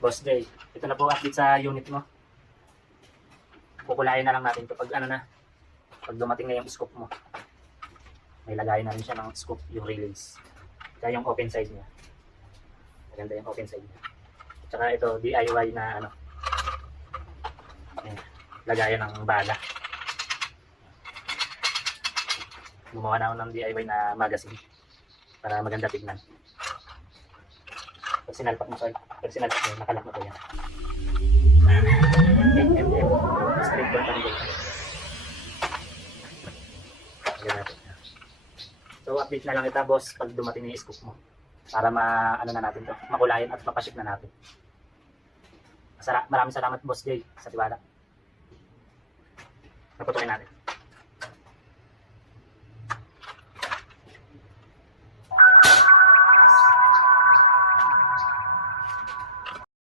Boss Jay, ito na po update sa unit mo. Kukulayan na lang natin ito pag ano na. Pag dumating na yung scoop mo. May lagayan na rin siya ng scoop, yung relays. Kaya yung open side niya. Maganda yung open side niya. Tsaka ito, DIY na ano. Ayan, lagayan ng bala. Gumawa na ako ng DIY na magazine. Para maganda tignan. Pag sinalpak mo, nakalak na po yan. 8mm. Straight door panigay. So update na lang kita boss pag dumating yung scoop mo. Para ano na natin to, makulayan at mapaship na natin. Maraming salamat boss Jay sa tiwala. Naputukin natin.